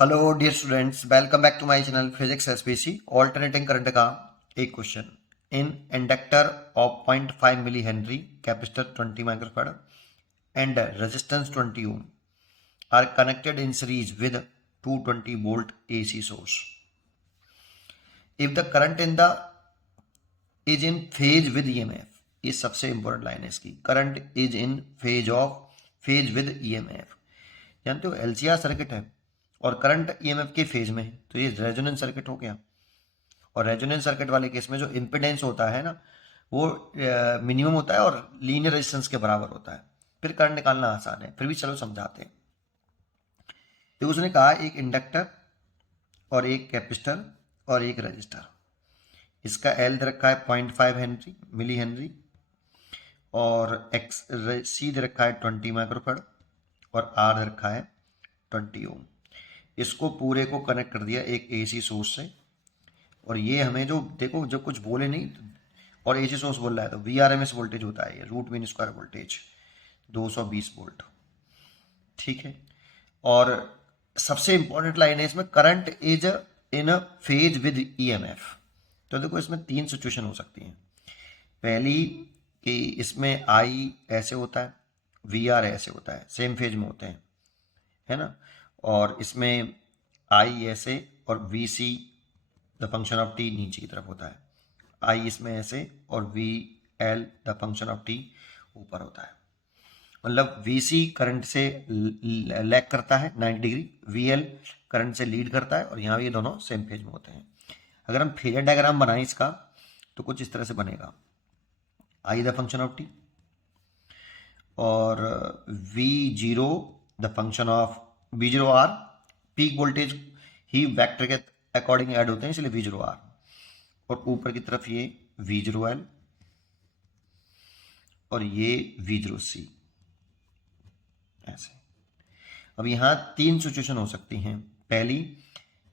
Hello dear students, welcome back to my channel physics SPC. Alternating current का एक question. In inductor of 0.5 millihenry, capacitor 20 microfarad and resistance 20 ohm are connected in series with 220 volt AC source. If the current in the is in phase with EMF, ये सबसे important line है इसकी। Current is in phase with EMF। जानते हो LCR circuit है और current EMF के phase में है, तो ये रेजोनेंस सर्किट हो गया। और रेजोनेंस सर्किट वाले केस में जो इम्पिडेंस होता है ना, वो मिनिमम होता है और लीनियर रेजिस्टेंस के बराबर होता है। फिर करंट निकालना आसान है, फिर भी चलो समझाते हैं। तो उसने कहा एक इंडक्टर और एक कैपेसिटर और एक रजिस्टर। इसका एल दे रखा है 0.5 हेनरी मिली हेनरी और एक्स सी दे रखा है 20 माइक्रोफैराड और आर दे रखा है 20 ओम। इसको पूरे को कनेक्ट कर दिया एक AC सोर्स से। और ये हमें जो देखो, जब कुछ बोले नहीं और AC सोर्स बोल रहा है तो VRMS वोल्टेज होता है, ये root mean square voltage 220 volt. ठीक है। और सबसे इंपॉर्टेंट लाइन है इसमें, current is in a phase with EMF। तो देखो इसमें तीन सिचुएशन हो सकती हैं। पहली कि इसमें I ऐसे होता है, VR ऐसे होता है, सेम फेज में होते हैं, है ना। और इसमें I ऐसे और VC the function of T नीचे की तरफ होता है। I इसमें ऐसे और VL the function of T ऊपर होता है। मतलब VC करंट से लैग करता है 90 डिग्री, VL करंट से लीड करता है, और यहाँ ये दोनों सेम फेज में होते हैं। अगर हम फेजर डायग्राम बनाएं इसका तो कुछ इस तरह से बनेगा। I the function of t और V0 the function of V0R। Peak voltage he vector के अकॉर्डिंग ऐड होते हैं, इसलिए V0R। और ऊपर की तरफ ये V0L और ये V0C ऐसे। अब यहाँ तीन सिचुएशन हो सकती हैं। पहली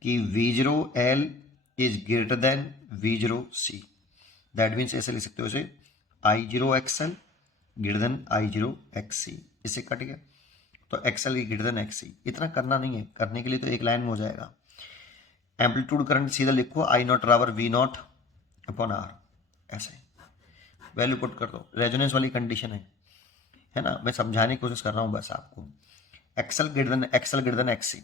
कि V0L is greater than V0C। That means ऐसे लिख सकते हो इसे I0XL ग्रेटर देन I0XC। इससे कट गया तो XL ग्रेटर देन XC। इतना करना नहीं है, करने के लिए तो एक लाइन में हो जाएगा। एम्पलीट्यूड करंट सीधा लिखो I0 बराबर V0 अपॉन R, ऐसे वैल्यू पुट कर दो। रेजोनेंस वाली कंडीशन है ना, मैं समझाने की कोशिश कर रहा हूँ बस आपको। XL greater than XC।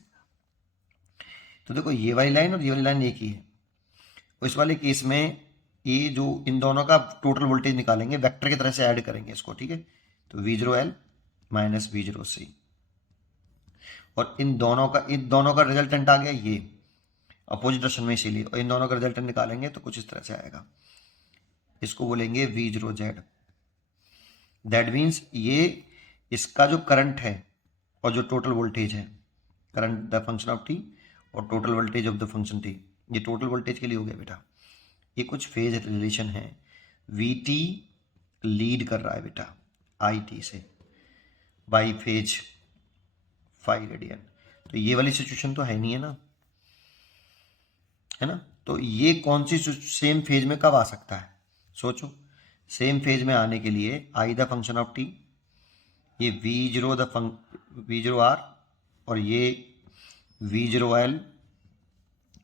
तो देखो ये वाली लाइन और ये वाली लाइन एक ही है। इस वाले केस में ये जो इन दोनों का टोटल वोल्टेज निकालेंगे, वेक्टर की तरह से ऐड करेंगे इसको, ठीक है। तो V0L माइनस V0C और इन दोनों का रिजल्टेंट आ गया ये अपोजिट डायरेक्शन में, इसीलिए। और इन दोनों का रिजल्टेंट निकालेंगे तो कुछ इस तरह से आएगा। इसको बोलेंगे V0Z। दैट मीन्स ये इसका जो करंट है और जो टोटल वोल्टेज है, current the function of t और total voltage of the function t, ये टोटल वोल्टेज के लिए हो गया बेटा। ये कुछ फेज रिलेशन है। VT लीड कर रहा है बेटा IT से बाई फेज 5 रेडियन। तो ये वाली सिचुएशन तो है नहीं, है ना, है ना। तो ये कौन सी सेम फेज में कब आ सकता है, सोचो। सेम फेज में आने के लिए I the function of T, ये V0R और ये V0L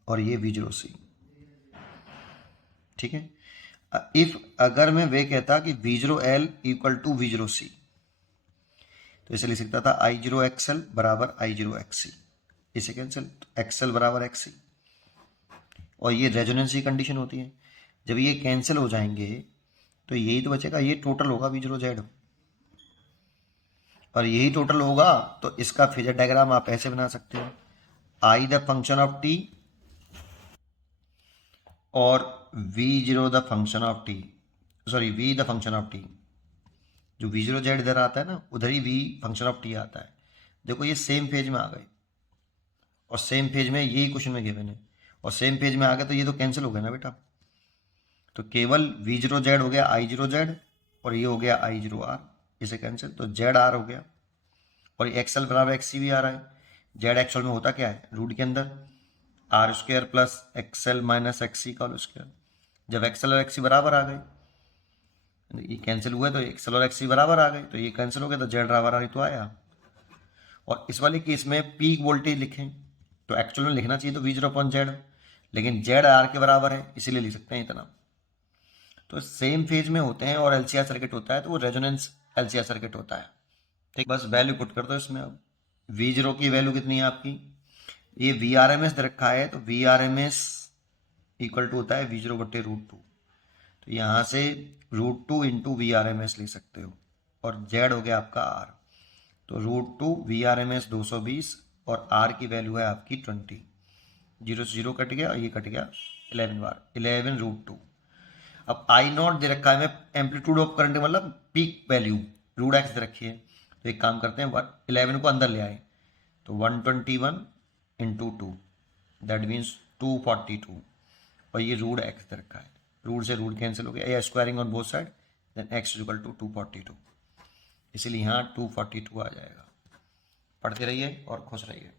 और ये V0C, ठीक है। इफ अगर मैं वे कहता कि V0L इक्वल टू V0C, तो इसे लिख सकता था I0XL बराबर I0XC। इसे कैंसिल, तो XL बराबर XC। और ये रेजोनेंस की कंडीशन होती है। जब ये कैंसिल हो जाएंगे तो यही तो बचेगा, ये टोटल होगा V0Z। और यही टोटल होगा तो इसका फेजर डायग्राम आप ऐसे बना सकते हो। I the function of t और V0 the function of T, sorry V the function of T. जो V0Z इधर आता है ना, उधर ही V फंक्शन ऑफ टी आता है। देखो ये सेम पेज में आ गए और सेम पेज में यही क्वेश्चन में गिवन है, और सेम पेज में आ गए तो ये तो कैंसिल हो गया ना बेटा। तो केवल V0Z हो गया I0Z और ये हो गया I0R, इसे कैंसिल, तो ZR हो गया। और ये XL बराबर XC भी आ रहा है। Z एक्चुअल में होता क्या है, रूट के अंदर R² plus XL minus XC का होल स्क्वायर। जब XL और XC बराबर आ गए, ये कैंसिल हुए तो XL और XC बराबर आ गए, तो ये कैंसिल हो गया तो Z बराबर आ गई तो आया। और इस वाले केस में पीक वोल्टेज लिखें तो एक्चुअल में लिखना चाहिए तो V0/Z, लेकिन Z R के बराबर है इसीलिए लिख सकते हैं इतना। तो सेम फेज में होते हैं और LCR सर्किट होता है तो वो रेजोनेंस LCR सर्किट होता है। ठीक, बस वैल्यू पुट कर दो इसमें। अब V0 की वैल्यू कितनी है आपकी, ये VRMS दे रखा है तो VRMS इक्वल टू होता है V0/√2। तो यहाँ से √2 इंटू VRMS ले सकते हो और Z हो गया आपका R। तो √2 VRMS 220 और R की वैल्यू है आपकी 20। 0 से 0 कट गया और ये कट गया 11 बार, 11√2। अब I0 दे रखा है, मैं एम्पलीट्यूड ऑफ करंट मतलब पीक वैल्यू √x दे रखी है। तो एक काम करते हैं 11 को अंदर ले आए तो 121 इंटू 2 दैट मीन्स 242 और ये √x दे रखा है। रूट से रूट कैंसिल हो गया, या squaring on both side then x equal to 242, इसीलिए यहाँ 242 आ जाएगा। पढ़ते रहिए और खुश रहिए।